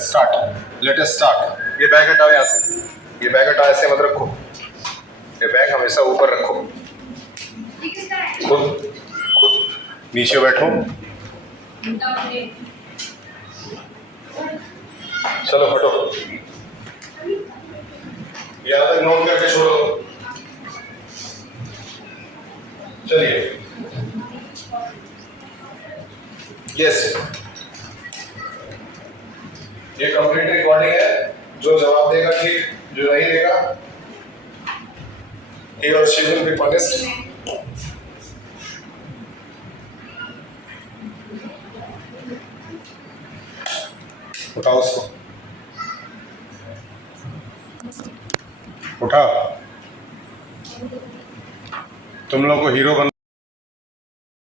Start, let us start. ये bag हटाओ यहाँ से, ये बैग हटाओ, ऐसे मत रखो, ये बैग हमेशा ऊपर रखो, खुद खुद नीचे बैठो। चलो हटो, यहाँ तक नोट करके छोड़ो। चलिए, यस, ये कंप्लीट रिकॉर्डिंग है। जो जवाब देगा ठीक, जो नहीं देगा he or she will be punished। उठाओ उसको, उठा। तुम लोग को हीरो बन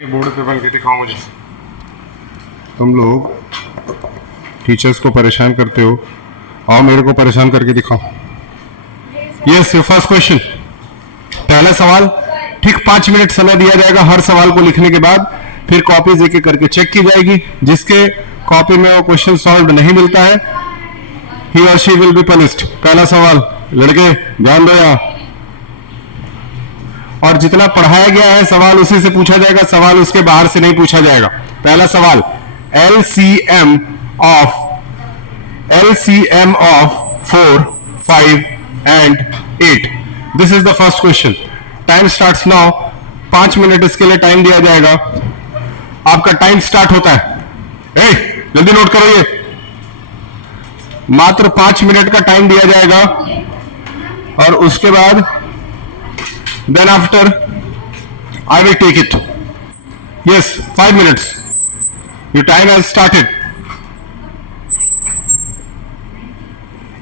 बोर्ड पे बन के दिखाओ मुझे। तुम लोग टीचर्स को परेशान करते हो, आओ मेरे को परेशान करके दिखाओ। यस, योर फर्स्ट क्वेश्चन, पहला सवाल। ठीक 5 मिनट समय दिया जाएगा हर सवाल को लिखने के बाद, फिर कॉपीज एक एक करके चेक की जाएगी। जिसके कॉपी में वो क्वेश्चन सॉल्व नहीं मिलता है, ही और शी विल बी पनिश्ड। पहला सवाल, लड़के ध्यान दो यहाँ। और जितना पढ़ाया गया है सवाल उसी से पूछा जाएगा, सवाल उसके बाहर से नहीं पूछा जाएगा। पहला सवाल, LCM of 4, 5 and 8। This is the first question. Time starts now. 5 minute इसके लिए टाइम दिया जाएगा। आपका टाइम स्टार्ट होता है। जल्दी नोट करो, ये मात्र 5 मिनट का टाइम दिया जाएगा और उसके बाद then after I will take it. Yes, 5 minutes. Your time has started.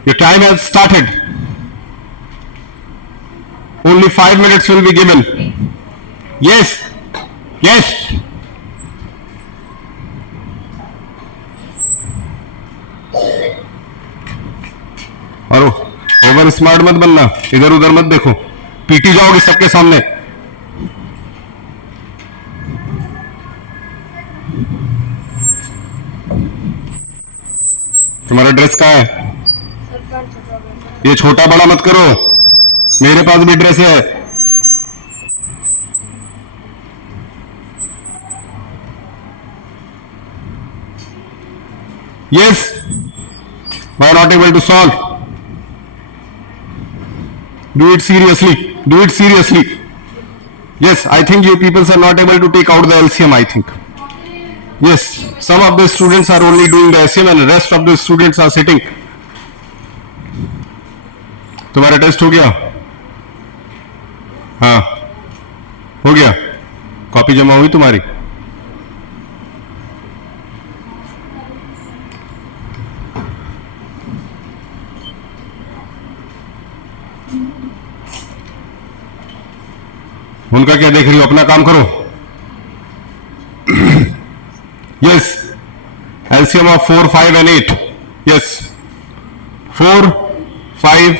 Your time has started. Only 5 minutes will be given. Yes, yes. और ओवर स्मार्ट मत बनना, इधर उधर मत देखो, पीटी जाओगे सबके सामने। तुम्हारा ड्रेस कहाँ है? ये छोटा बड़ा मत करो, मेरे पास भी ड्रेस है। Yes, why not able to solve? Do it seriously. Do it seriously. Yes, I think you people are not able to take out the LCM, I think. Yes, some of the students are only doing the LCM and the rest of the students are sitting. तुम्हारा test हो गया? हाँ, हो गया। Copy जमा हुई तुम्हारी? उनका क्या देख रही हो, अपना काम करो। Yes, LCM of 4, 5 and 8। Yes, 4, 5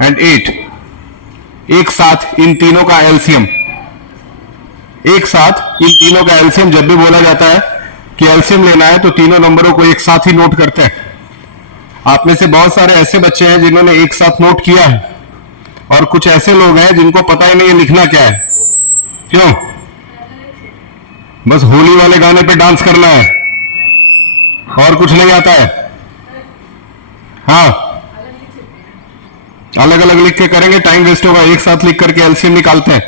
and 8। एक साथ इन तीनों का एलसीएम, एक साथ इन तीनों का एलसीएम। जब भी बोला जाता है कि एलसीएम लेना है तो तीनों नंबरों को एक साथ ही नोट करते हैं। आप में से बहुत सारे ऐसे बच्चे हैं जिन्होंने एक साथ नोट किया है और कुछ ऐसे लोग हैं जिनको पता ही नहीं है लिखना क्या है। क्यों? बस होली वाले गाने पे डांस करना है और कुछ नहीं आता है। हाँ, अलग अलग लिख के करेंगे, टाइम वेस्ट होगा। एक साथ लिख करके एलसीएम निकालते हैं,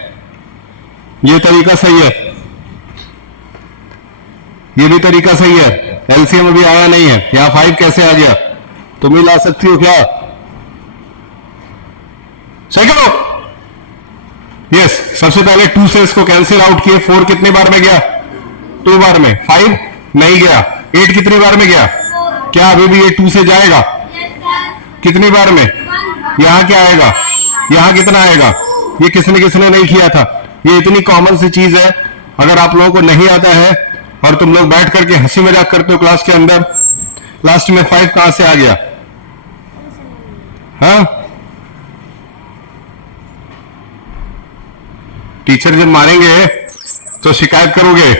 ये तरीका सही है, ये भी तरीका सही है। एलसीएम अभी आया नहीं है, यहाँ 5 कैसे आ गया? तुम ही ला सकती हो क्या? सही करो। यस, सबसे पहले 2 से इसको कैंसिल आउट किए। 4 कितनी बार में गया? 2 बार में। 5 नहीं गया। 8 कितनी बार में गया? क्या अभी भी ये 2 से जाएगा? कितनी बार में? यहाँ क्या आएगा? यहाँ कितना आएगा? ये किसने किसने नहीं किया था? ये इतनी कॉमन सी चीज है, अगर आप लोगों को नहीं आता है और तुम लोग बैठ करके हंसी मजाक करते हो क्लास के अंदर, लास्ट में 5 कहां से आ गया? हाँ, टीचर जब मारेंगे तो शिकायत करोगे।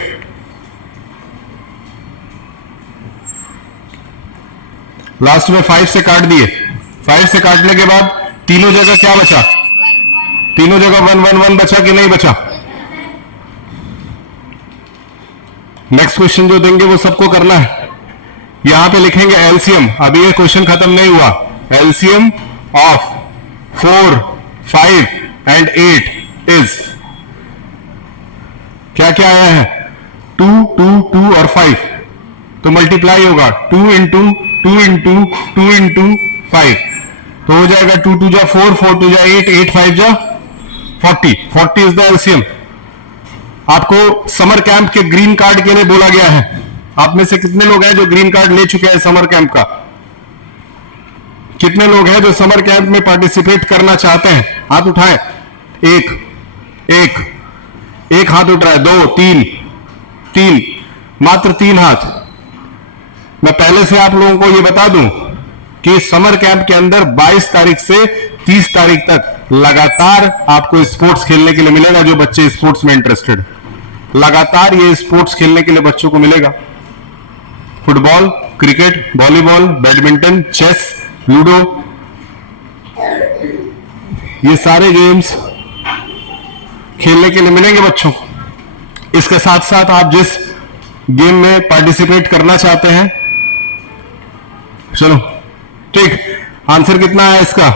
लास्ट में 5 से काट दिए, 5 से काटने के बाद तीनों जगह क्या बचा, तीनों जगह 1 1 1 बचा कि नहीं बचा। नेक्स्ट क्वेश्चन जो देंगे वो सबको करना है। यहां पे लिखेंगे एलसीएम, अभी ये क्वेश्चन खत्म नहीं हुआ। एलसीएम ऑफ 4, 5 एंड 8 इज, क्या क्या आया है, 2 2 2 और 5, तो मल्टीप्लाई होगा 2 इंटू 2 इंटू 2 इंटू 5, तो हो जाएगा 2 2 जा 4, 4 2 जा 8, 8 5 जा 40, 40 इज द एलसीएम। आपको समर कैंप के ग्रीन कार्ड के लिए बोला गया है। आप में से कितने लोग हैं जो ग्रीन कार्ड ले चुके हैं समर कैंप का? कितने लोग हैं जो समर कैंप में पार्टिसिपेट करना चाहते हैं? हाथ उठाएं। एक एक एक हाथ उठ रहा है, 2 3 3, मात्र 3 हाथ। मैं पहले से आप लोगों को यह बता दूं कि समर कैंप के अंदर 22 तारीख से 30 तारीख तक लगातार आपको स्पोर्ट्स खेलने के लिए मिलेगा। जो बच्चे स्पोर्ट्स में इंटरेस्टेड, लगातार ये स्पोर्ट्स खेलने के लिए बच्चों को मिलेगा। Football, cricket, volleyball, badminton, chess, ludo, ये सारे गेम्स खेलने के लिए मिलेंगे बच्चों को। इसके साथ साथ आप जिस गेम में पार्टिसिपेट करना चाहते हैं, चलो ठीक, आंसर कितना है इसका?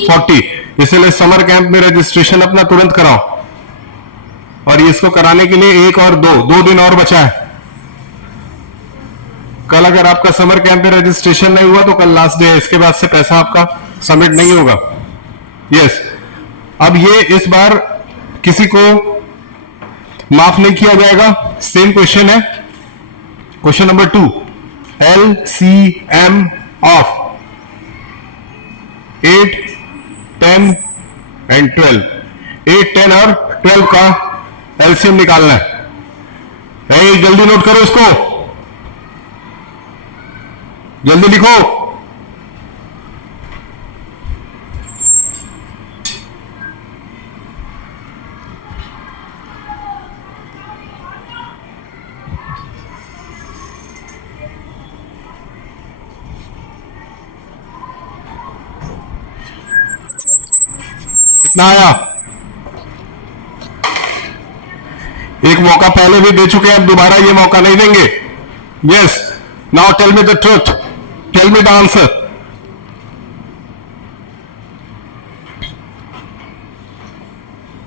40। इसलिए समर कैंप में रजिस्ट्रेशन अपना तुरंत कराओ। और इसको कराने के लिए 1 और 2 दिन और बचा है। कल अगर आपका समर कैंप में रजिस्ट्रेशन नहीं हुआ तो कल लास्ट डे है, इसके बाद से पैसा आपका सबमिट नहीं होगा। यस, अब ये इस बार किसी को माफ नहीं किया जाएगा। सेम क्वेश्चन है, question number 2, LCM of 8, 10 and 12। 8, 10 और 12 का एलसीएम निकालना है। जल्दी नोट करो इसको, जल्दी लिखो। कितना आया? एक मौका पहले भी दे चुके हैं, अब दोबारा ये मौका नहीं देंगे। Yes, now tell me the truth, tell me the answer.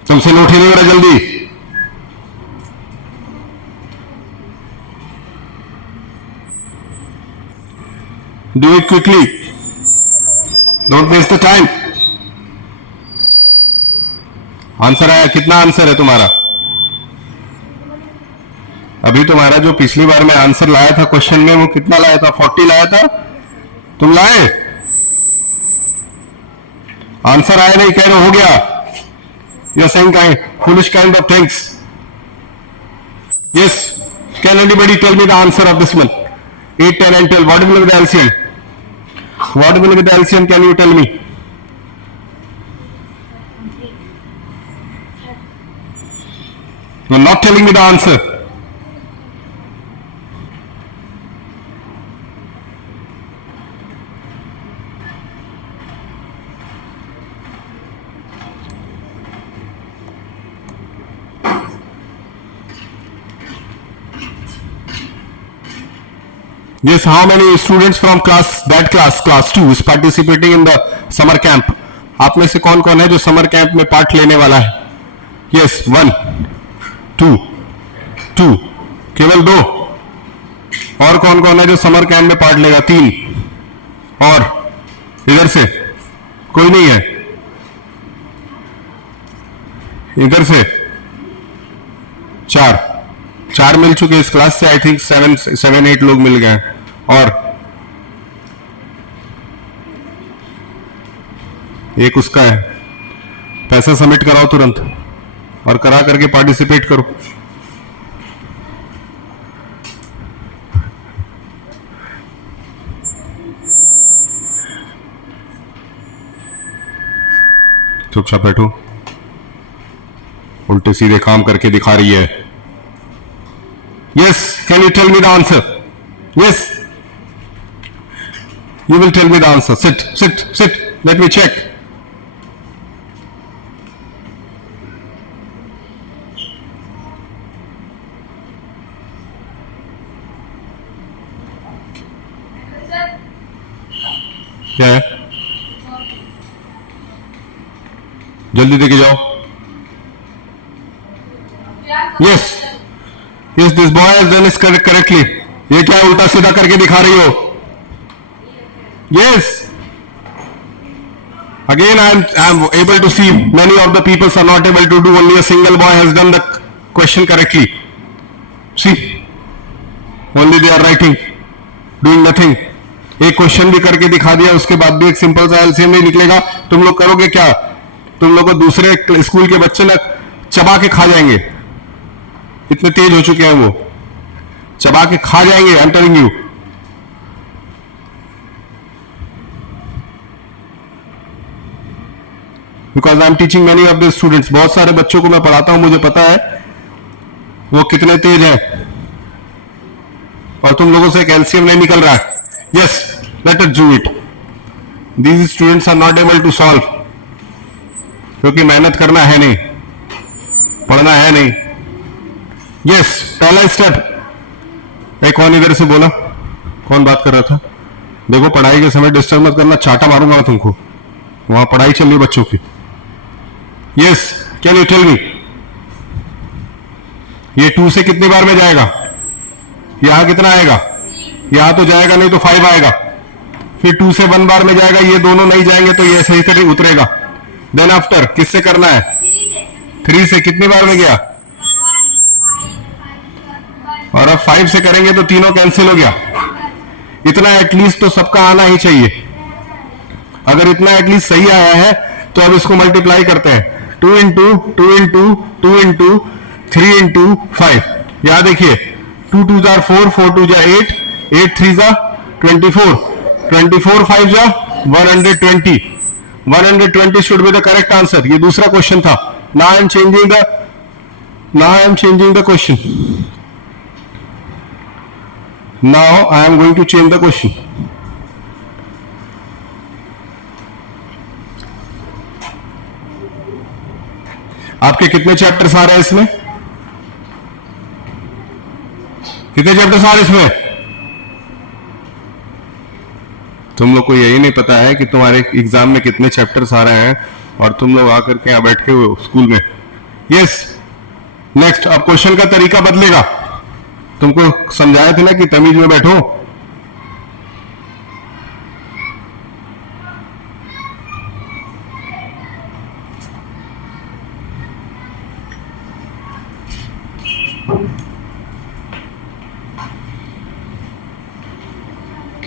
तुमसे नोट ही नहीं हो रहा, जल्दी। Do it quickly, don't waste the time. Answer आया, कितना आंसर है तुम्हारा? अभी तुम्हारा जो पिछली बार में आंसर लाया था क्वेश्चन में, वो कितना लाया था? 40 लाया था तुम, लाए? आंसर आया नहीं, कह रहे हो गया। You are saying kind foolish kind of things. Yes, can anybody tell me the answer of this one? 8, 10 and 12, what will be the LCM? What will be the LCM, can you tell me? You are not telling me the answer. Yes, how many students from class 2 is participating in the summer camp? आप में से कौन कौन है जो summer camp में part लेने वाला है? Yes, 1 2, केवल 2। और कौन कौन है जो समर कैंप में पार्ट लेगा? 3। और इधर से कोई नहीं है? इधर से 4 मिल चुके इस क्लास से। आई थिंक 7 8 लोग मिल गए। और एक उसका है। पैसा सबमिट कराओ तुरंत और करा करके पार्टिसिपेट करो। चुपचाप बैठो, उल्टे सीधे काम करके दिखा रही है। Yes, can you tell me the answer? Yes. You will tell me the answer. Sit, sit, sit. Let me check. क्या है? जल्दी देके जाओ. Yes. Yes, this boy has done this correctly. ये क्या उल्टा सीधा करके दिखा रही हो? Yes. Again, I am able to see many of the people are not able to do. Only a single boy has done the question correctly. See, only they are writing, doing nothing. एक question भी करके दिखा दिया, उसके बाद भी एक simple सा एलसीएम नहीं निकलेगा. तुम लोग करोगे क्या? तुम लोग को दूसरे स्कूल के बच्चे ना चबा के खा जाएंगे. इतने तेज हो चुके हैं वो, चबा के खा जाएंगे. I am telling you. Because I am teaching many of the students. बहुत सारे बच्चों को मैं पढ़ाता हूं, मुझे पता है वो कितने तेज है. और तुम लोगों से एक एलसीएम नहीं निकल रहा है. Yes, let us do it. These students are not able to solve, क्योंकि मेहनत करना है नहीं, पढ़ना है नहीं. यस, पहला स्टेप. एक कौन इधर से बोला? कौन बात कर रहा था? देखो, पढ़ाई के समय डिस्टर्ब मत करना, चाटा मारूंगा मैं तुमको. वहां पढ़ाई चल रही बच्चों की. Yes, can you tell me? ये 2 से कितनी बार में जाएगा? यहां कितना आएगा? यहां तो जाएगा नहीं तो 5 आएगा. फिर 2 से 1 बार में जाएगा. ये दोनों नहीं जाएंगे तो ये सही से उतरेगा. देन आफ्टर किससे करना है? 3 से कितनी बार में गया? और अब 5 से करेंगे तो तीनों कैंसिल हो गया. इतना एटलीस्ट तो सबका आना ही चाहिए. अगर इतना एटलीस्ट सही आया है तो अब इसको मल्टीप्लाई करते हैं. 2 इंटू 2 इंटू 2 इंटू 3 इंटू 5. यहां देखिए, 2 2 जा 4, 4 2 जा 8, 8 3 जा 24, 24 5 जा 120. 120 should be the correct answer. ये दूसरा क्वेश्चन था. Now I am changing the question. Now I am going to change the question. आपके कितने चैप्टर्स आ रहे हैं इसमें? कितने चैप्टर्स आ रहे हैं इसमें? तुम लोग को यही नहीं पता है कि तुम्हारे एग्जाम में कितने चैप्टर्स आ रहे हैं, और तुम लोग आकर के यहां बैठे हुए हो स्कूल में. Yes, next. अब क्वेश्चन का तरीका बदलेगा. तुमको समझाया था ना कि तमीज में बैठो.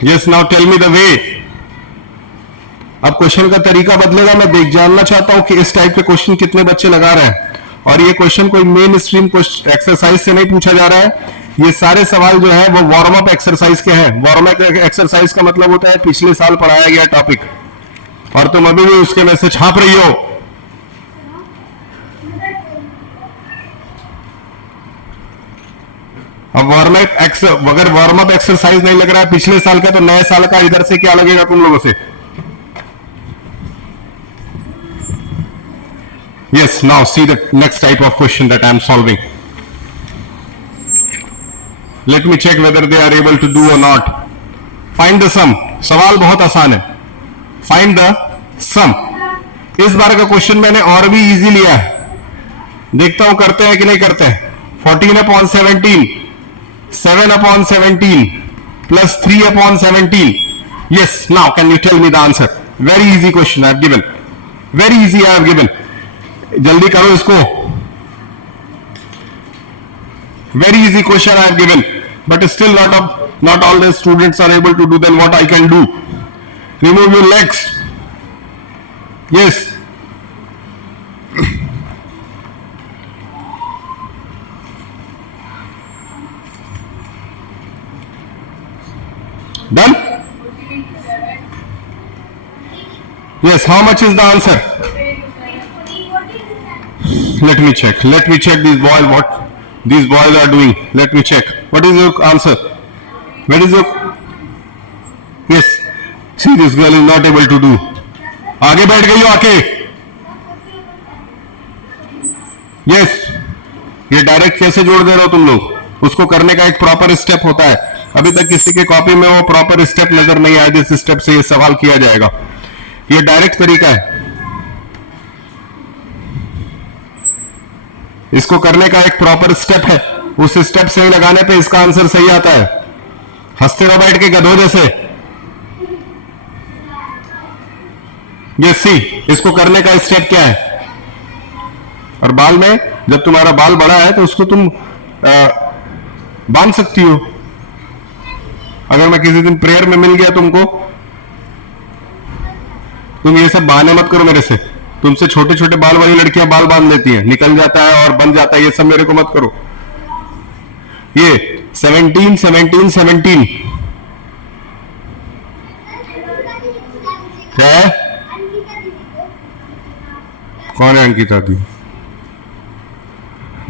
Yes, now tell me the way. अब क्वेश्चन का तरीका बदलेगा. मैं जानना चाहता हूं कि इस टाइप के क्वेश्चन कितने बच्चे लगा रहे हैं. और ये क्वेश्चन कोई मेन स्ट्रीम एक्सरसाइज से नहीं पूछा जा रहा है. ये सारे सवाल जो है वो वार्म अप एक्सरसाइज के हैं. वार्म अप एक्सरसाइज का मतलब होता है पिछले साल पढ़ाया गया टॉपिक, और तुम अभी भी उसके में से छाप रही हो. अब अगर वार्म अप एक्सरसाइज नहीं लग रहा है पिछले साल का, तो नए साल का इधर से क्या लगेगा तुम लोगों से? Yes, now see the next type of question that I am solving. Let me check whether they are able to do or not. Find the sum. सवाल बहुत आसान है. Find the sum. इस बार का क्वेश्चन मैंने और भी इजी लिया है. देखता हूं करते हैं कि नहीं करते हैं. 14/17, 7/17 plus 3/17. Yes, now can you tell me the answer? Very easy question I have given. Very easy I have given. जल्दी करो इसको. Very easy question I have given, but still not all the students are able to do. Then what I can do? Remove your legs. Yes. Done? Yes. How much is the answer? Let me check these boys, what these boys are doing. Let me check. What is your answer? Where is your? Yes, see this girl is not able to do. आगे बैठ गई हो आके। Yes, ये direct कैसे जोड़ दे रहे हो तुम लोग? उसको करने का एक प्रॉपर स्टेप होता है। अभी तक किसी के कॉपी में वो प्रॉपर स्टेप नजर नहीं आया जिस स्टेप से ये सवाल किया जाएगा। ये डायरेक्ट तरीका है। इसको करने का एक प्रॉपर स्टेप है, उस स्टेप से लगाने पे इसका आंसर सही आता है। हंसते रहो बैठ के गधों जैसे। ये सी, इसको करने का स्टेप क्या है? और बाल में, जब तुम्हारा बाल बड़ा है तो उसको तुम बांध सकती हो। अगर मैं किसी दिन प्रेयर में मिल गया तुमको, तुम ये सब बहाने मत करो मेरे से। तुमसे छोटे छोटे बाल वाली लड़कियां बाल बांध लेती हैं, निकल जाता है और बन जाता है, ये सब मेरे को मत करो। ये 17 17 17 क्या है? कौन है अंकिता दी?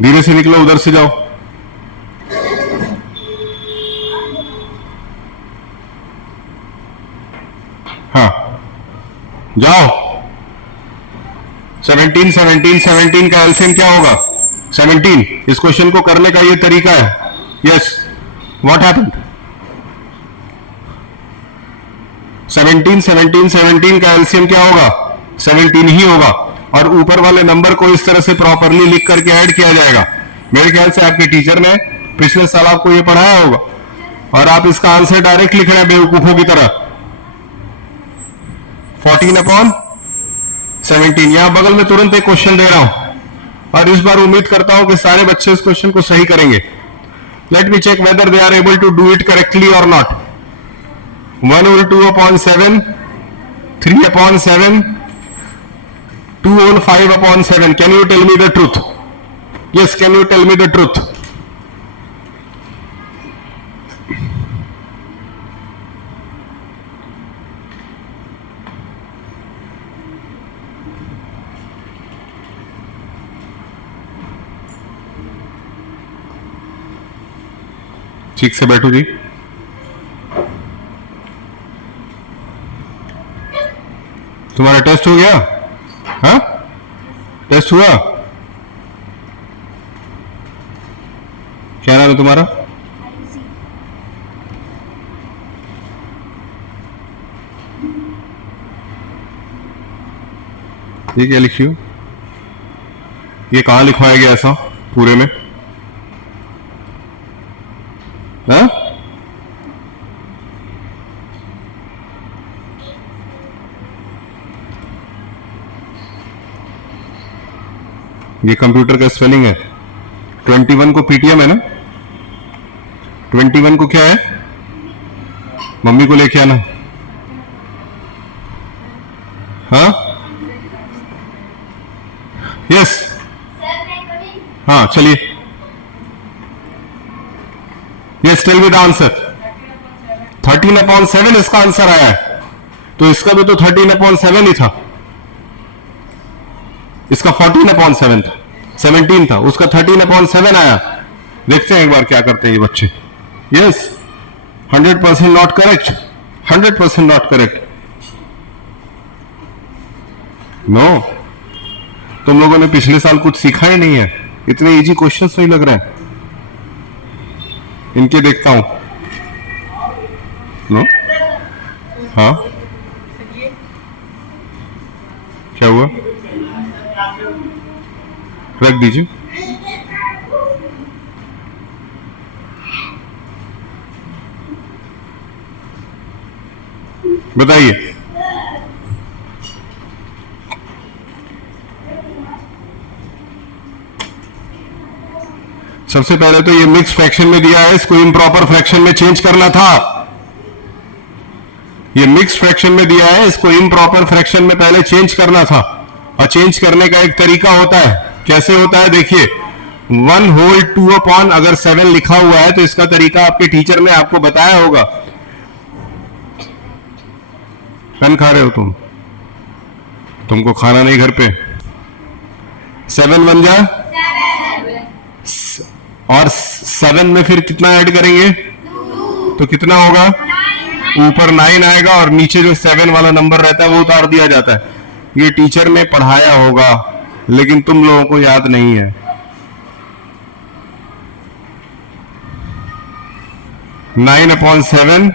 धीरे से निकलो, उधर से जाओ। हाँ जाओ। 17 17 17 का एलसीएम क्या होगा? 17। इस क्वेश्चन को करने का ये तरीका है। Yes, what happened? 17 17 17 का एलसीएम क्या होगा? 17 ही होगा। और ऊपर वाले नंबर को इस तरह से प्रॉपरली लिख करके ऐड किया जाएगा। मेरे ख्याल से आपके टीचर ने पिछले साल आपको ये पढ़ाया होगा, और आप इसका आंसर डायरेक्ट लिख रहे हैं बेवकूफों की तरह। 14/17। यहां बगल में तुरंत एक क्वेश्चन दे रहा हूं, और इस बार उम्मीद करता हूं कि सारे बच्चे इस क्वेश्चन को सही करेंगे। Let me check whether they are able to do it correctly और not. 1 whole 2/7, 3/7, 2 whole 5/7. Can you tell me the truth? Yes, can you tell me the truth? ठीक से बैठो जी। तुम्हारा टेस्ट हो गया? हाँ, टेस्ट हुआ? क्या नाम है तुम्हारा? ये क्या लिखी हो? ये कहाँ लिखवाया गया ऐसा पूरे में? हाँ? ये कंप्यूटर का स्पेलिंग है। 21 को पीटीएम है ना? 21 को क्या है? मम्मी को लेके आना। हाँ, यस, हाँ चलिए। Yes, tell me the answer. 13/7 इसका आंसर आया है, तो इसका भी तो 13/7 ही था। इसका 14/7 था, 17 था, उसका 13/7 आया। देखते हैं एक बार क्या करते हैं ये बच्चे। Yes, 100% not correct, 100% not correct. No, तुम लोगों ने पिछले साल कुछ सीखा ही नहीं है। इतने इजी क्वेश्चंस नहीं लग रहे हैं। इनके देखता हूं। नो, हाँ क्या हुआ? रख दीजिए। बताइए। सबसे पहले तो ये मिक्स फ्रैक्शन में दिया है, इसको इम्प्रॉपर फ्रैक्शन में चेंज करना था। ये मिक्स फ्रैक्शन में दिया है, इसको इम्प्रॉपर फ्रैक्शन में पहले चेंज करना था। और चेंज करने का एक तरीका होता है। कैसे होता है देखिए। 1 whole 2/, अगर 7 लिखा हुआ है तो इसका तरीका आपके टीचर ने आपको बताया होगा। पेन खा रहे हो तुम? तुमको खाना नहीं घर पे? 7 बन जा, और 7 में फिर कितना ऐड करेंगे? तो कितना होगा? ऊपर 9 आएगा और नीचे जो 7 वाला नंबर रहता है वो उतार दिया जाता है। ये टीचर ने पढ़ाया होगा लेकिन तुम लोगों को याद नहीं है। 9/7,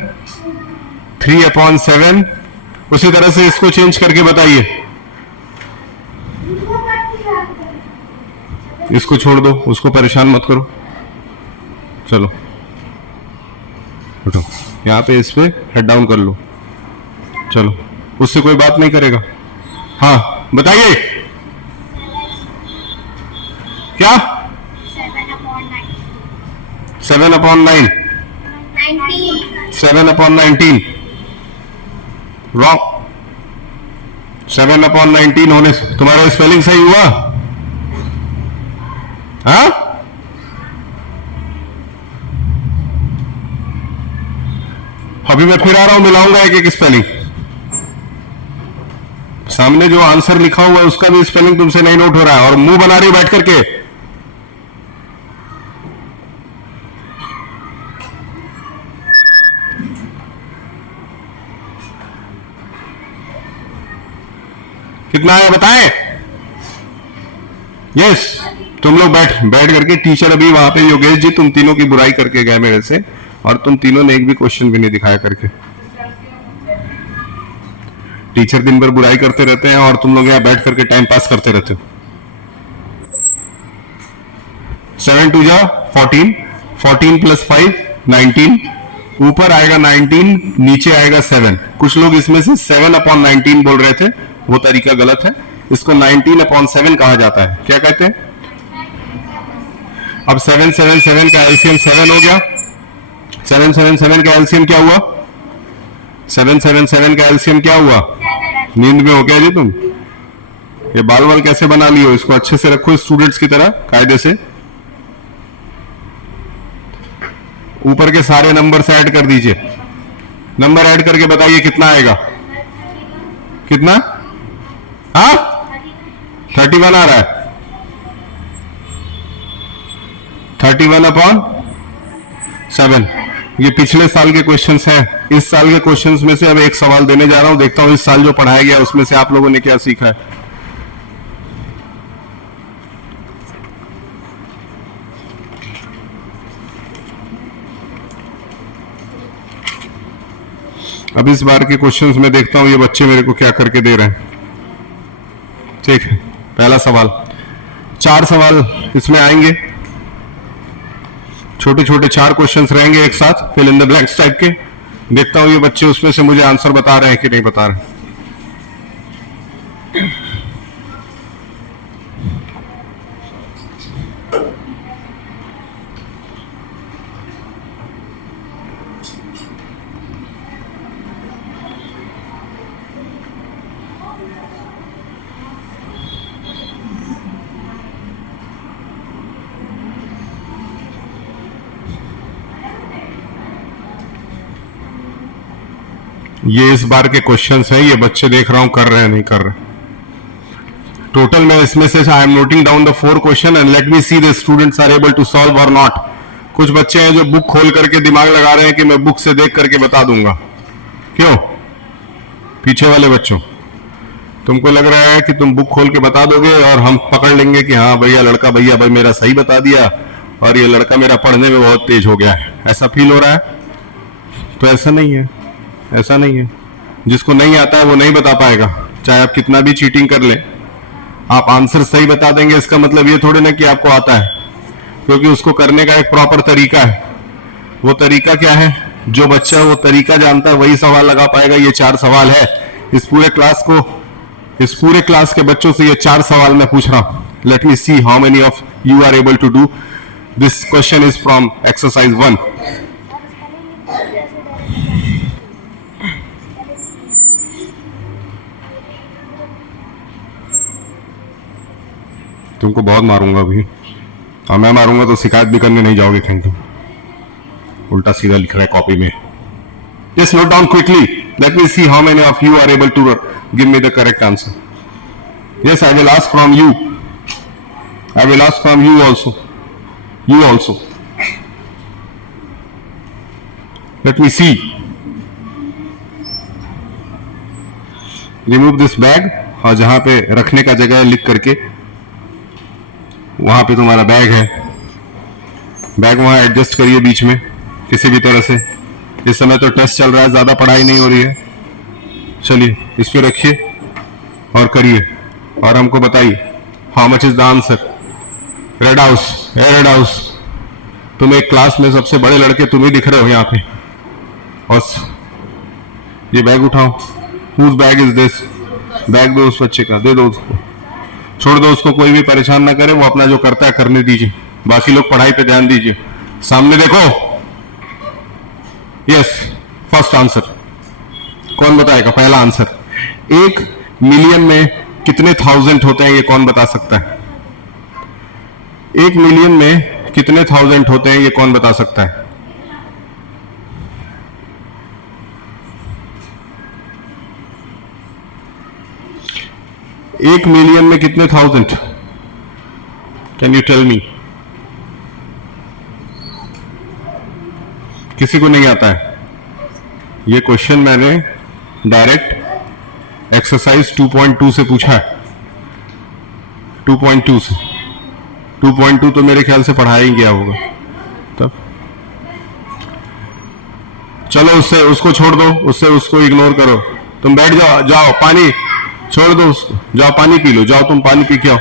3/7। उसी तरह से इसको चेंज करके बताइए। इसको छोड़ दो, उसको परेशान मत करो। चलो उठो, यहाँ पे इस पे हेड डाउन कर लो। चलो, उससे कोई बात नहीं करेगा। हाँ बताइए क्या? 7/9, 7/19 रॉन्ग। 7/19 होने से तुम्हारा स्पेलिंग सही हुआ? हाँ, अभी मैं फिर आ रहा हूं, मिलाऊंगा एक एक स्पेलिंग। सामने जो आंसर लिखा हुआ है उसका भी स्पेलिंग तुमसे नहीं नोट हो रहा है और मुंह बना रही हो बैठ करके। कितना है बताएं? यस, तुम लोग बैठ बैठ करके। टीचर अभी वहां पे योगेश जी तुम तीनों की बुराई करके गए मेरे से, और तुम तीनों ने एक भी क्वेश्चन भी नहीं दिखाया करके। टीचर दिन भर बुराई करते रहते हैं और तुम लोग यहाँ बैठ करके टाइम पास करते रहते हो। 7 2 जा 14, 14 + 5 19। ऊपर आएगा 19, नीचे आएगा 7। कुछ लोग इसमें से 7/19 बोल रहे थे, वो तरीका गलत है। इसको 19/7 कहा जाता है। क्या कहते हैं? अब 7 7 7 का एलसीएम 7 हो गया। 7 7 7 का एलसीएम क्या हुआ? 7 7 7 का एलसीएम क्या हुआ? नींद में हो क्या जी तुम? ये बाल बाल कैसे बना लियो? इसको अच्छे से रखो स्टूडेंट्स की तरह कायदे से। ऊपर के सारे नंबर से ऐड कर दीजिए। नंबर ऐड करके बताइए कितना आएगा? कितना? हाँ, 31 आ रहा है। 31/7। ये पिछले साल के क्वेश्चंस हैं। इस साल के क्वेश्चंस में से अब एक सवाल देने जा रहा हूं, देखता हूं इस साल जो पढ़ाया गया उसमें से आप लोगों ने क्या सीखा है। अब इस बार के क्वेश्चंस में देखता हूं ये बच्चे मेरे को क्या करके दे रहे हैं। ठीक है, पहला सवाल। 4 सवाल इसमें आएंगे, छोटे छोटे 4 क्वेश्चंस रहेंगे एक साथ, fill in the blanks type के। देखता हूं ये बच्चे उसमें से मुझे आंसर बता रहे हैं कि नहीं बता रहे। ये इस बार के क्वेश्चंस हैं, ये बच्चे देख रहा हूं कर रहे हैं नहीं कर रहे। टोटल में इसमें से I am noting down the 4 question and let me see the students are able to solve और नॉट। कुछ बच्चे हैं जो बुक खोल करके दिमाग लगा रहे हैं कि मैं बुक से देख करके बता दूंगा। क्यों? पीछे वाले बच्चों, तुमको लग रहा है कि तुम बुक खोल के बता दोगे और हम पकड़ लेंगे कि हाँ भैया लड़का भैया भाई मेरा सही बता दिया और ये लड़का मेरा पढ़ने में बहुत तेज हो गया है, ऐसा फील हो रहा है? तो ऐसा नहीं है, ऐसा नहीं है। जिसको नहीं आता है वो नहीं बता पाएगा, चाहे आप कितना भी चीटिंग कर लें। आप आंसर सही बता देंगे इसका मतलब ये थोड़ी ना कि आपको आता है, क्योंकि उसको करने का एक प्रॉपर तरीका है। वो तरीका क्या है? जो बच्चा वो तरीका जानता है वही सवाल लगा पाएगा। ये 4 सवाल है। इस पूरे क्लास के बच्चों से ये 4 सवाल मैं पूछ रहा हूं। Let me see how many of you are able to do this. Question is from exercise 1। तुमको बहुत मारूंगा अभी, और मैं मारूंगा तो शिकायत भी करने नहीं जाओगे कहीं। तुम उल्टा सीधा लिख रहा है कॉपी में। Just note down quickly, let me see how many of you are able to give me the correct answer. Yes, I will ask from you, I will ask from you also, you also. Let me see remove this bag, और जहां पे रखने का जगह है लिख करके वहां पे तुम्हारा बैग है, बैग वहां एडजस्ट करिए बीच में किसी भी तरह से। इस समय तो टेस्ट चल रहा है, ज्यादा पढ़ाई नहीं हो रही है। चलिए इस पे रखिए और करिए और हमको बताइए how much is the answer. Red house, red house, तुम एक क्लास में सबसे बड़े लड़के तुम ही दिख रहे हो यहाँ पे। और ये बैग उठाओ, whose bag is this, bag दो उस बच्चे का, दे दो उसको, छोड़ दो उसको, कोई भी परेशान ना करे, वो अपना जो करता है करने दीजिए, बाकी लोग पढ़ाई पे ध्यान दीजिए। सामने देखो, यस, फर्स्ट आंसर कौन बताएगा? पहला आंसर, 1 मिलियन में कितने थाउजेंड होते हैं ये कौन बता सकता है? 1 मिलियन में कितने थाउजेंड होते हैं ये कौन बता सकता है? एक मिलियन में कितने thousand? Can you tell me? किसी को नहीं आता है? ये क्वेश्चन मैंने डायरेक्ट एक्सरसाइज 2.2 से पूछा है, 2.2 से। 2.2 तो मेरे ख्याल से पढ़ाया ही गया होगा तब। चलो उससे उसको छोड़ दो, उससे उसको इग्नोर करो, तुम बैठ जाओ, जाओ पानी छोड़ दो उसको, जाओ पानी पी लो, जाओ तुम पानी पी के आओ,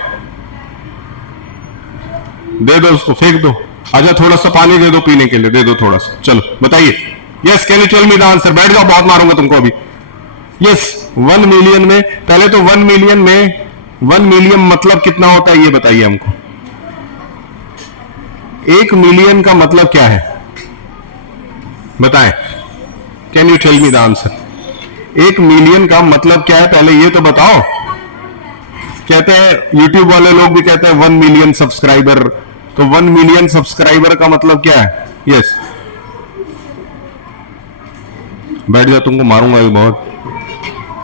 दे दो उसको, फेंक दो, आजा थोड़ा सा पानी दे दो पीने के लिए, दे दो थोड़ा सा। चलो बताइए, yes, can you tell me the answer? बैठ जाओ, बहुत मारूंगा तुमको अभी। यस, 1 मिलियन में, पहले तो 1 मिलियन में 1 मिलियन मतलब कितना होता है ये बताइए हमको। 1 मिलियन का मतलब क्या है बताएं? Can you tell me the answer? 1 million का मतलब क्या है पहले ये तो बताओ। कहते हैं यूट्यूब वाले लोग भी कहते हैं 1 मिलियन सब्सक्राइबर, तो 1 मिलियन सब्सक्राइबर का मतलब क्या है? यस, बैठ जाओ, तुमको मारूंगा भी बहुत।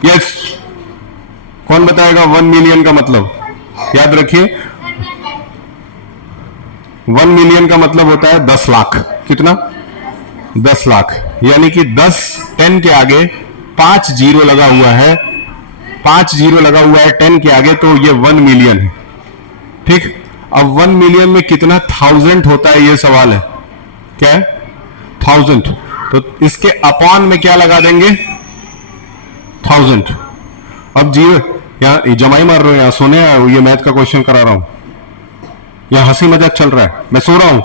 यस, कौन बताएगा 1 मिलियन का मतलब? याद रखिए, 1 मिलियन का मतलब होता है 10 लाख। कितना? 10 लाख, यानी कि 10 के आगे 5 जीरो लगा हुआ है, 5 जीरो लगा हुआ है 10 के आगे, तो ये 1 मिलियन है। ठीक, अब 1 मिलियन में कितना थाउजेंड होता है ये सवाल है। क्या है? थाउजेंड। तो इसके अपॉन में क्या लगा देंगे? थाउजेंड। अब जीरो, यहाँ जमाई मार रहे हो, यहाँ सोने ये मैथ का क्वेश्चन करा रहा हूं, यहाँ हंसी मजाक चल रहा है, मैं सो रहा हूं।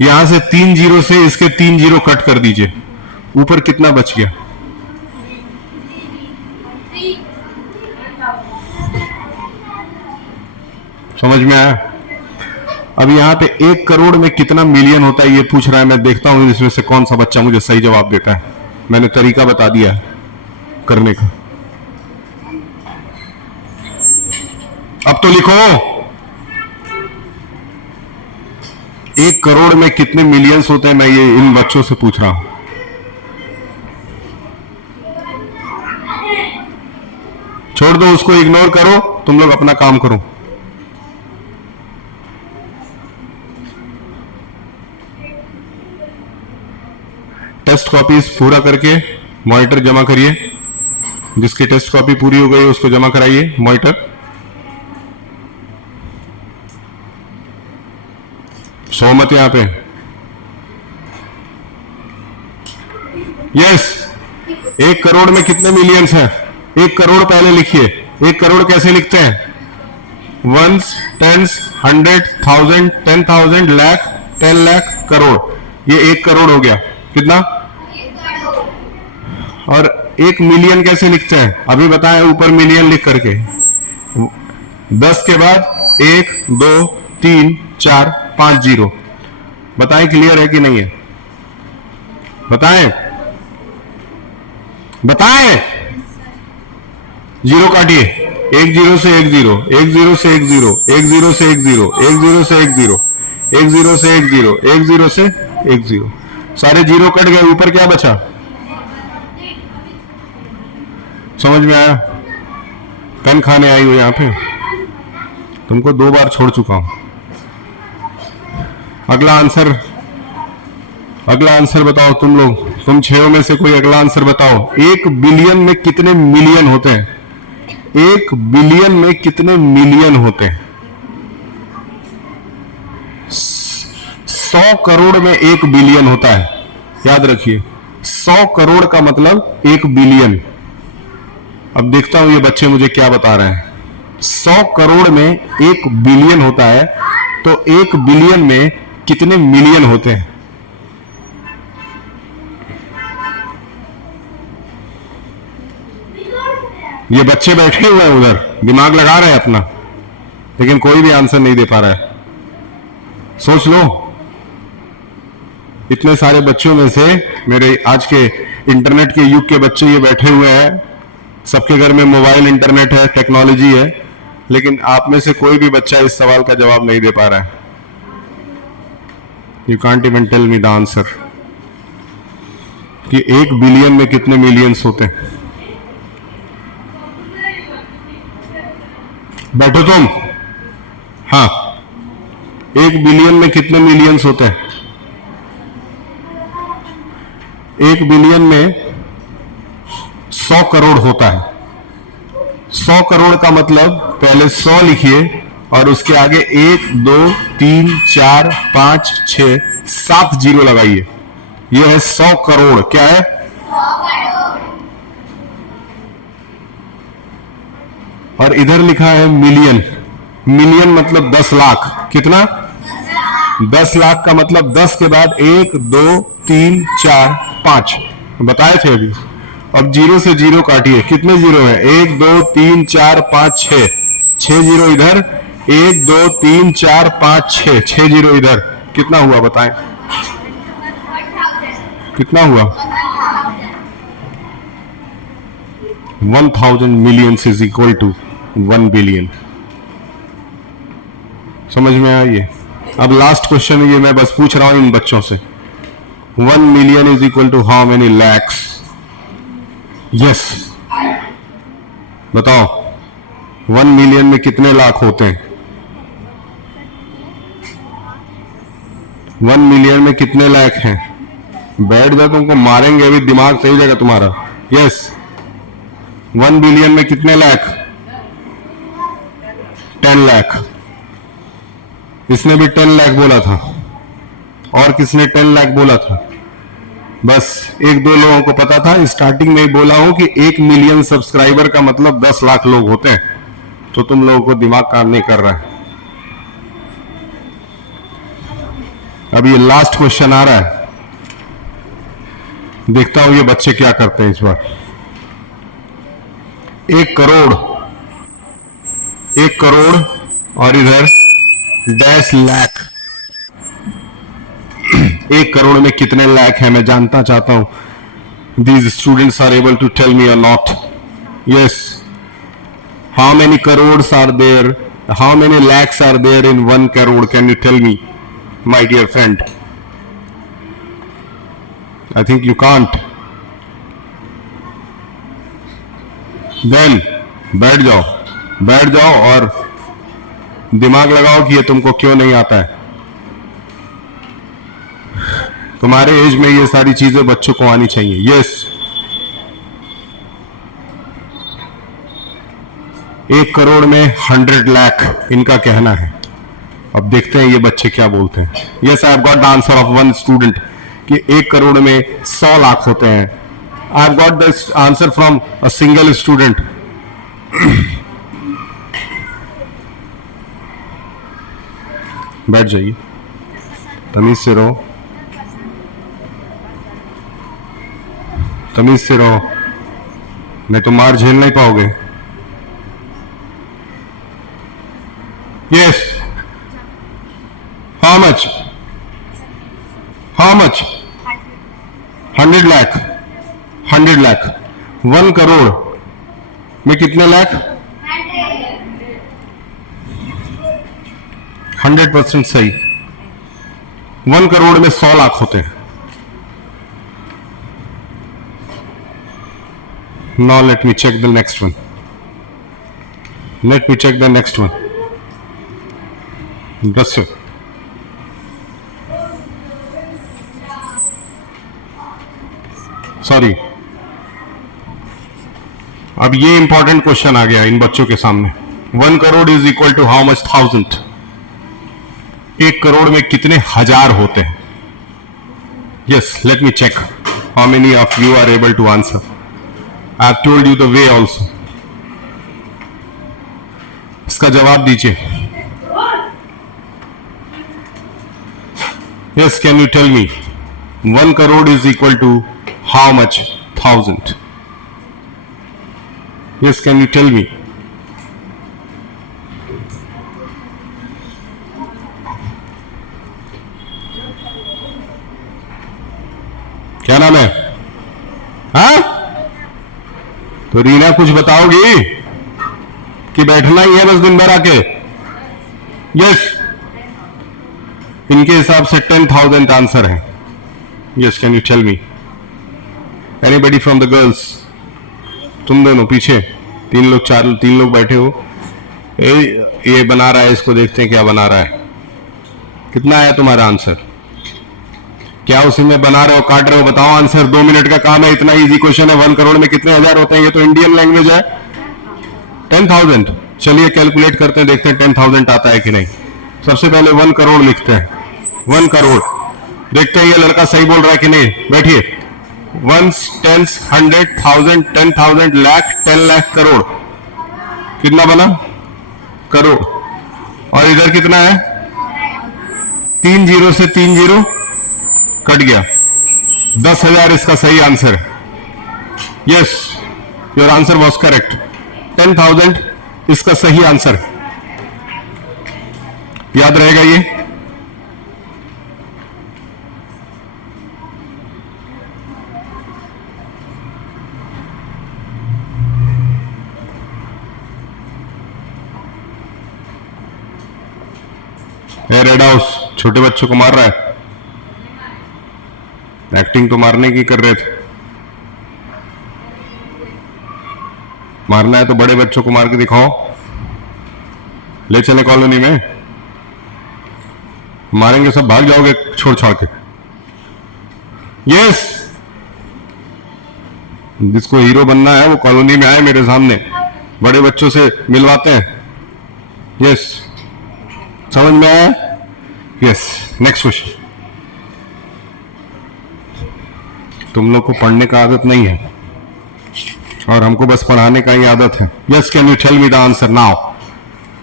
यहां से 3 जीरो से इसके 3 जीरो कट कर दीजिए, ऊपर कितना बच गया? समझ में आया? अब यहां पे 1 करोड़ में कितना मिलियन होता है ये पूछ रहा है। मैं देखता हूं इसमें से कौन सा बच्चा मुझे सही जवाब देता है। मैंने तरीका बता दिया है करने का। अब तो लिखो, 1 करोड़ में कितने मिलियंस होते हैं, मैं ये इन बच्चों से पूछ रहा हूं। छोड़ दो उसको, इग्नोर करो, तुम लोग अपना काम करो। टेस्ट कॉपीज पूरा करके मॉनिटर जमा करिए। जिसकी टेस्ट कॉपी पूरी हो गई है उसको जमा कराइए मॉनिटर। सहमत यहां पे? यस। 1 करोड़ में कितने मिलियंस हैं? 1 करोड़ पहले लिखिए। 1 करोड़ कैसे लिखते हैं? 1s, 10s, 100, 1000, 10,000, lakh, 10 lakh, crore. ये 1 करोड़ हो गया। कितना? और 1 मिलियन कैसे लिखते हैं अभी बताएं, ऊपर मिलियन लिख करके। 10 के बाद 1, 2, 3, 4, 5 जीरो। बताएं क्लियर है कि नहीं है? बताएं, बताएं। जीरो काटिए। 1 जीरो से 1 जीरो, 1 जीरो से 1 जीरो, 1 जीरो से 1 जीरो, 1 जीरो से 1 जीरो, 1 जीरो से 1 जीरो, 1 जीरो से 1 जीरो। सारे जीरो कट गए, ऊपर क्या बचा? समझ में आया? पेन खाने आई हो यहां पे? तुमको 2 बार छोड़ चुका हूं। अगला आंसर बताओ तुम लोग। तुम छह में से कोई अगला आंसर बताओ। 1 बिलियन में कितने मिलियन होते हैं? 1 बिलियन में कितने मिलियन होते हैं? 100 करोड़ में 1 बिलियन होता है, याद रखिए। 100 करोड़ का मतलब 1 बिलियन। अब देखता हूं ये बच्चे मुझे क्या बता रहे हैं। 100 करोड़ में 1 बिलियन होता है, तो 1 बिलियन में कितने मिलियन होते हैं? ये बच्चे बैठे हुए हैं उधर, दिमाग लगा रहे हैं अपना, लेकिन कोई भी आंसर नहीं दे पा रहा है। सोच लो, इतने सारे बच्चों में से मेरे आज के इंटरनेट के युग के बच्चे ये बैठे हुए हैं, सबके घर में मोबाइल, इंटरनेट है, टेक्नोलॉजी है, लेकिन आप में से कोई भी बच्चा इस सवाल का जवाब नहीं दे पा रहा है। You can't even tell me the answer कि 1 बिलियन में कितने मिलियंस होते हैं। बैठो तुम। हाँ, 1 बिलियन में कितने मिलियंस होते हैं? 1 बिलियन में 100 करोड़ होता है। 100 करोड़ का मतलब पहले 100 लिखिए और उसके आगे 1 2 3 4 5 6 7 जीरो लगाइए। यह है 100 करोड़। क्या है? 100 करोड़। और इधर लिखा है मिलियन। मिलियन मतलब 10 लाख। कितना? 10 लाख का मतलब 10 के बाद 1 2 3 4 5 बताए थे अभी। अब जीरो से जीरो काटिए, कितने जीरो है? 1 2 3 4 5 6 6 जीरो इधर, 1 2 3 4 5 6 6 जीरो इधर। कितना हुआ बताएं? कितना हुआ? 1000 millions is equal to 1 billion. समझ में आया ये? अब लास्ट क्वेश्चन ये मैं बस पूछ रहा हूं इन बच्चों से। 1 million is equal to how many lakhs? Yes, बताओ 1 मिलियन में कितने लाख होते हैं? 1 मिलियन में कितने लाख हैं? बैठ जाओ, तुमको मारेंगे अभी, दिमाग सही जगह तुम्हारा। यस, 1 बिलियन में कितने लाख? 10 लाख। इसने भी 10 लाख बोला था, और किसने 10 लाख बोला था? बस 1-2 लोगों को पता था। स्टार्टिंग में ही बोला हूं कि 1 मिलियन सब्सक्राइबर का मतलब 10 लाख लोग होते हैं, तो तुम लोगों को दिमाग काम नहीं कर रहा है। अब ये लास्ट क्वेश्चन आ रहा है, देखता हूं ये बच्चे क्या करते हैं इस बार। 1 करोड़, 1 करोड़ और इधर डैश लाख। 1 करोड़ में कितने लाख है मैं जानना चाहता हूं। These students are able to tell me और not? Yes, how many crores are there, how many lakhs are there in 1 crore? Can you tell me my dear friend? I think you can't. Then बैठ जाओ, बैठ जाओ और दिमाग लगाओ कि ये तुमको क्यों नहीं आता है। तुम्हारे एज में ये सारी चीजें बच्चों को आनी चाहिए। यस, 1 करोड़ में 100 लाख इनका कहना है। अब देखते हैं ये बच्चे क्या बोलते हैं। Yes, I have got the answer of 1 student कि 1 करोड़ में 100 लाख होते हैं। I have got the answer from a single student. बैठ जाइए, तमीज से रहो, तमीज से रहो, नहीं तो मार झेल नहीं पाओगे। Yes, how much? How much? 100 lakh. 100 lakh. 1 crore में कितने लाख? 100% सही। 1 करोड़ में 100 लाख होते हैं। Now let me check the next one. Let me check the next one. That's it. Sorry, अब ये इंपॉर्टेंट क्वेश्चन आ गया इन बच्चों के सामने। 1 crore is equal to how much thousand? 1 crore में कितने हजार होते हैं? Yes, let me check how many of you are able to answer. I have told you the way also. इसका जवाब दीजिए। Yes, can you tell me 1 crore is equal to how much thousand? Yes, can you tell me? क्या नाम है? हाँ? तो रीना कुछ बताओगी कि बैठना ही है बस दिन भर आके? यस, इनके हिसाब से 10,000 आंसर है। Yes, can you tell me? Anybody from the girls? तुम दोनों पीछे, 3 लोग बैठे हो। ये बना रहा है, इसको देखते हैं क्या बना रहा है। कितना आया तुम्हारा आंसर? क्या उसी में बना रहे हो, काट रहे हो? बताओ आंसर। 2 मिनट का काम है, इतना इजी क्वेश्चन है। 1 करोड़ में कितने हजार होते हैं? ये तो इंडियन लैंग्वेज है। 10,000। चलिए कैलकुलेट करते हैं, देखते हैं 10,000 आता है कि नहीं। सबसे पहले 1 करोड़ लिखते हैं। 1 करोड़, देखते हैं ये लड़का सही बोल रहा है कि नहीं। बैठिए। 1, 10, 100, 1000, 10,000, लाख, 10 लाख, करोड़। कितना बना? करोड़। और इधर कितना है? 3 जीरो से 3 जीरो कट गया। 10,000 इसका सही आंसर है। Yes, your answer was correct. 10,000 इसका सही आंसर है। याद रहेगा ये? रेड हाउस छोटे बच्चों को मार रहा है। एक्टिंग तो मारने की कर रहे थे। मारना है तो बड़े बच्चों को मार के दिखाओ। ले चले कॉलोनी में, मारेंगे सब, भाग जाओगे छोड़ छाड़ के। यस, जिसको हीरो बनना है वो कॉलोनी में आए मेरे सामने, बड़े बच्चों से मिलवाते हैं। यस, समझ में आया? Yes, next question. तुम लोग को पढ़ने का आदत नहीं है और हमको बस पढ़ाने का ही आदत है। Yes, can you tell me the answer now?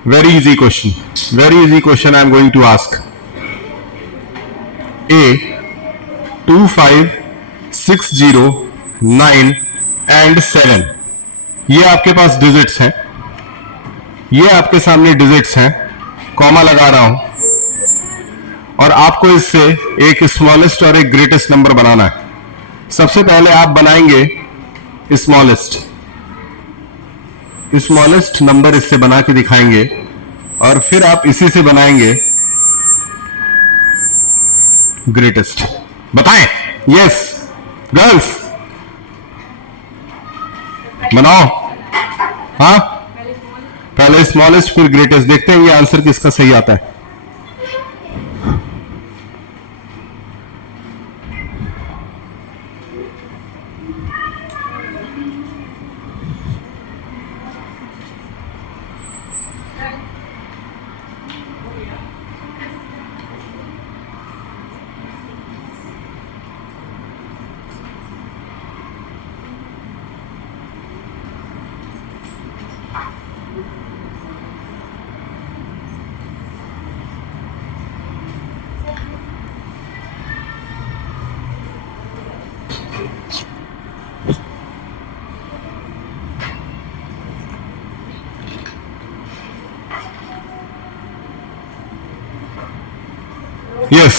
Very easy question, very easy question I am going to ask. A 2, 5, 6, 0, 9 and 7, ये आपके पास डिजिट्स हैं। ये आपके सामने डिजिट्स हैं, कॉमा लगा रहा हूं, और आपको इससे एक स्मॉलेस्ट और एक ग्रेटेस्ट नंबर बनाना है। सबसे पहले आप बनाएंगे स्मॉलेस्ट नंबर, इससे बना के दिखाएंगे, और फिर आप इसी से बनाएंगे ग्रेटेस्ट। बताएं। यस गर्ल्स, बनाओ। हाँ, पहले स्मॉलेस्ट फिर ग्रेटेस्ट। देखते हैं ये आंसर किसका सही आता है। Yes,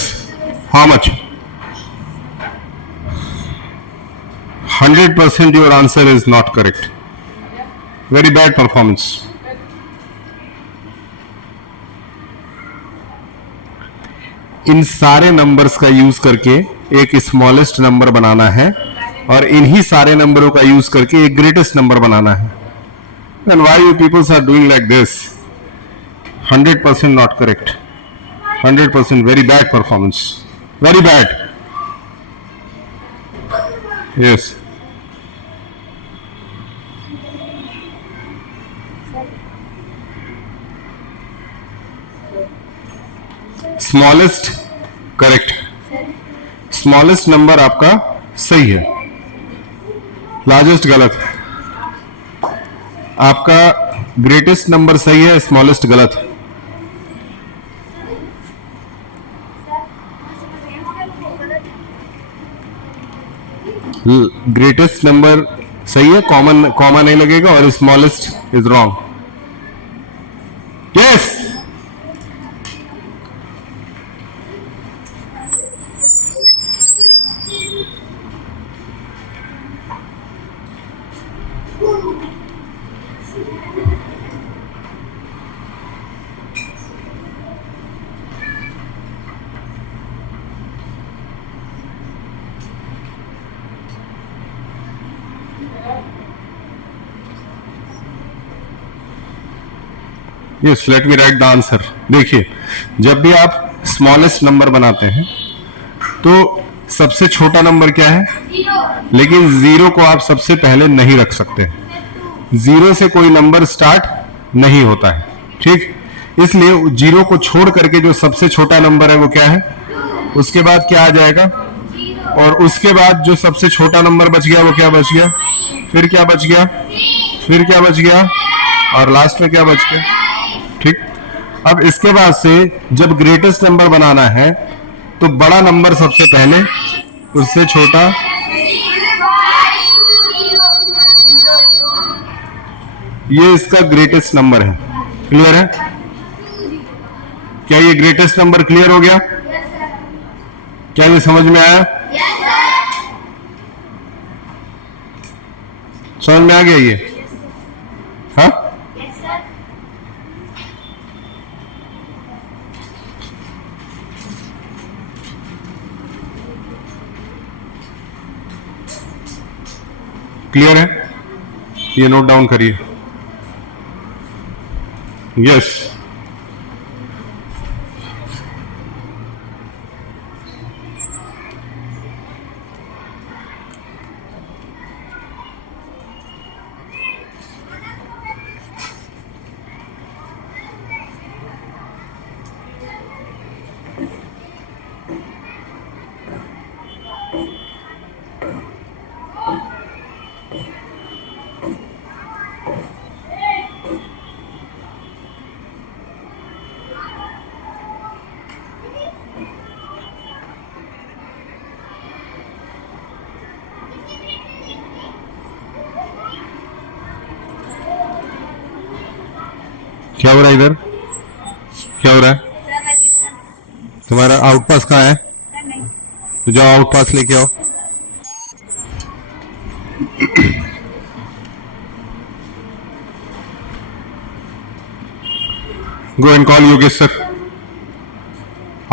how much? 100% your answer is not correct. Very bad performance. इन सारे नंबर्स का यूज करके एक स्मॉलेस्ट नंबर बनाना है और इन्हीं सारे नंबरों का यूज करके एक ग्रेटेस्ट नंबर बनाना है. And why you people are doing like this? 100% not correct. 100% very bad performance. Very bad. Yes, smallest correct, smallest number आपका सही है, लार्जेस्ट गलत, आपका ग्रेटेस्ट नंबर सही है, स्मॉलेस्ट गलत। ग्रेटेस्ट नंबर सही है, कॉमन कॉमा नहीं लगेगा, और smallest is wrong. Yes, yes, let me right the answer. देखिए, जब भी आप स्मॉलेस्ट नंबर बनाते हैं तो सबसे छोटा नंबर क्या है, लेकिन जीरो को आप सबसे पहले नहीं रख सकते, जीरो से कोई नंबर स्टार्ट नहीं होता है, ठीक। इसलिए जीरो को छोड़ करके जो सबसे छोटा नंबर है वो क्या है, उसके बाद क्या आ जाएगा, और उसके बाद जो सबसे छोटा नंबर बच गया वो क्या बच गया, फिर क्या बच गया, फिर क्या बच गया, और लास्ट में क्या बच गया, ठीक। अब इसके बाद से जब ग्रेटेस्ट नंबर बनाना है तो बड़ा नंबर सबसे पहले, उससे छोटा, ये इसका ग्रेटेस्ट नंबर है। क्लियर है? क्या ये ग्रेटेस्ट नंबर क्लियर हो गया? क्या ये समझ में आया? समझ में आ गया ये? हाँ, क्लियर है? ये नोट डाउन करिए। यस, क्या हो रहा है इधर? क्या हो रहा है? तुम्हारा आउट पास कहाँ है? तो जाओ आउट पास लेके आओ। Go and call Yogesh sir,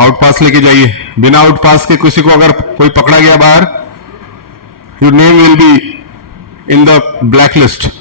out पास लेके जाइए। बिना आउट पास के किसी को अगर कोई पकड़ा गया बाहर, your name will be in the black list.